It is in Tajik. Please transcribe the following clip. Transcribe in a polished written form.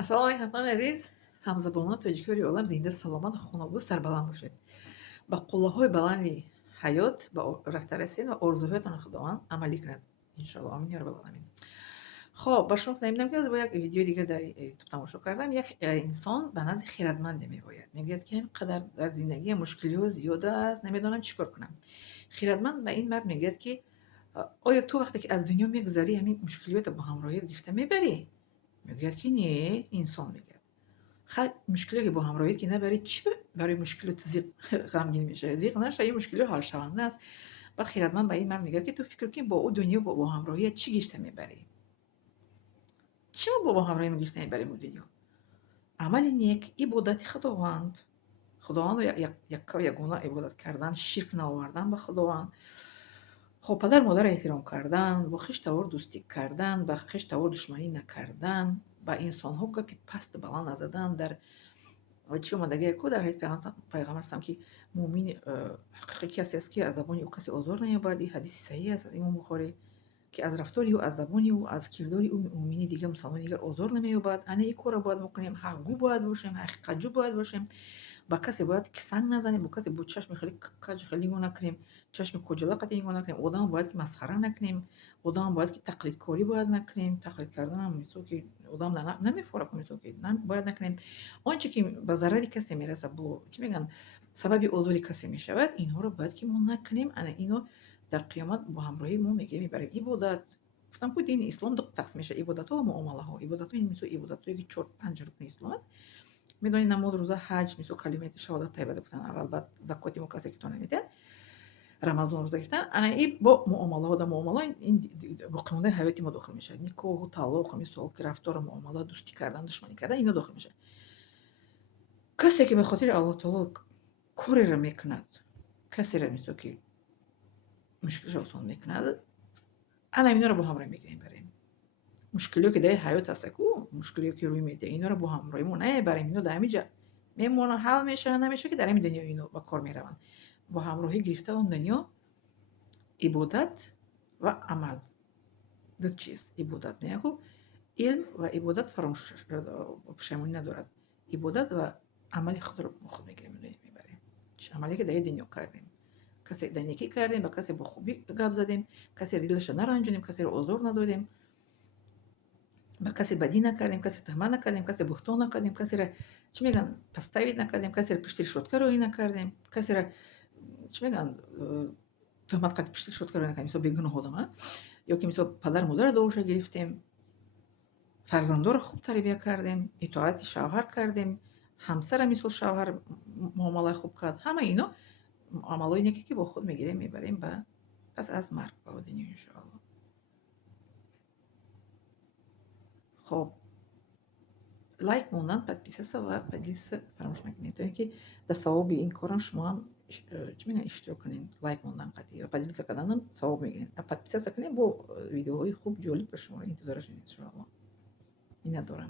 ассалому алайкум ҳамсаҳони азиз, ҳамзабонон тоҷикиёри олам зинда саломат ва хонобуд сарбаланд бошед. Ба қуллаҳои баланди ҳаёт ба рафта расед ва орзуҳоятонро худованд амалӣ кунад. Иншоалло. Амин я раббал аламин. Хоб, ба шумо гуфтам ки бо як видеои дига дар ютуб тамошо кардам. Як инсон ба назди хиратманде меояд. Мегӯяд ки ҳамин қадар дар зиндагиам мушкилиҳо зиёд аст, намедонам чӣ кор кунам. Хиратманд ба ин мард мегӯяд ки оё ту вақте ки аз дунё мегузарӣ ҳамин мушкилиётро бо ҳамроҳият гирифта мебарӣ? Мегӯяд ки не, инсон мегӯяд. Мушкилие ки бо ҳамроҳӣ ки набарӣ чӣ барои мушкилиёту зиқ ғамгин мешавӣ? Зиқ наша, ин мушкилиё ҳалшаванда аст. Баъд хиратманд ба ин мард мегӯяд ки ту фикр кун бо ӯ дунё бо ҳамроҳият чӣ гирифта мебарӣ? Чӣ мо бо ҳамроҳӣ гирифта мебарем ӯ дунё? Амали нек, ибодати Худованд. Худовандро якка ва ягона ибодат кардан, ширк наовардан ба Худованд. хоб падар модарро эҳтиром кардан, бо хештавор дӯстӣ кардан, ба хештавор душманӣ накардан, ба инсонҳо гапи пасту баланд назадан. Дар чӣ омадагику дар ҳадиси пайғамбар ҳастам ки муъмини ҳақиқӣ касе аст ки аз забони ӯ касе озор наёбад. Ин ҳадиси соҳиҳ аст аз имом Бухорӣ ки аз рафтори ӯ, аз забони ӯ, аз кирдори ӯ муъмини дигар, мусалмони дигар озор намеёбад. Ана ин корро бояд бикунем, ҳақгӯ бояд бошем, ҳақиқатҷӯ бояд бошем. Ба касе бояд кисанг назанем, бо касе бо чашми хеле каҷ хеле нигоҳ накунем, чашми коҷала қатъи нигоҳ накунем. Одамро бояд ки масхара накунем, одамро бояд ки тақлидкорӣ бояд накунем. Тақлид карданам мисол ки одам намефорад, мисол ки бояд накунем. Он чӣ ки ба зарари касе мераса, бо чӣ мегӯянд сабаби озори касе мешавад, инҳоро бояд ки мо накунем. Ана ино дар қиёмат бо ҳамроҳӣ мо мебарем. Ибодат, гуфтам ки дини ислом ду тақсим мешавад: ибодатҳо ва муомалаҳо. Ибодатҳо ин мисол ибодатҳое ки 4-5 рукни ислом аст. Медонед намоз, рӯза, ҳаҷ, мисол калимаи шаҳодат тайбада гуфтан аввал, баъд закоти мо касе ки то намедиҳад, рамазон рӯза гирифтан. Ана ин бо муомалаҳо, дар муомала ин боқимондаи ҳаёти мо дохил мешавад. Никоҳу, талоқу, мисол ки рафтору муомала, дӯстӣ кардан, душманӣ кардан, ино дохил мешавад. Касе ки ба хотири Аллоҳ таоло кореро мекунад, касеро мисол ки мушкилашро осон мекунад, ана инҳоро бо ҳамроҳӣ мебарем. Мушкилие ки дар ҳаёт ҳастаку, мушкилие ки рӯй медиҳад, инҳоро бо ҳамроҳӣ мо намебарем. Ино дар ҳамин ҷо мемонанд, ҳал мешаванд, намешавад ки дар ҳамин дунё ино ба кор мераванд. Бо ҳамроҳӣ гирифта он дунё ибодат ва амал ду чиз. Ибодат меяку илм ва ибодат пушаймонӣ надорад. Ибодат ва амали худро бо худ мегирем, мебарем. Амале ки дар ин дунё кардем, касе дар некӣ кардем, ба касе бо хубӣ гап задем, касеро дилашро наранҷонем, касеро озор надодем, ба касе бадӣ накардем, касе туҳмат накардем, касе бухтон накардем, касеро чӣ мегӯянд паставид накардем, касеро пишти решотка роӣ накардем, касеро чӣ мегӯянд туҳмат қати пишти решотка роӣ накардем, мисол бегуноҳ одам, ё ки мисол падар модарро дар оғӯша гирифтем, фарзандонро хуб тарбия кардем, итоати шавҳар кардем, ҳамсарро мисол шавҳар муомалаи хуб кард. Ҳама ино амалҳои неке ки бо худ мегирем, мебарем ба пас аз марг ба дунё иншоалло. хоб, лайк мондан, подписаться ва поделиться фаромӯш накунед, то ин ки дар савоби ин корам шумо ҳам чӣ мегӯянд иштирок кунед. Лайк мондан қатъӣ ва поделиться карданам савоб мегирем. Подписаться кунед, бо видеоҳои хуб ҷолиб ба шумо интизораш иншоалло. Миннат дорам.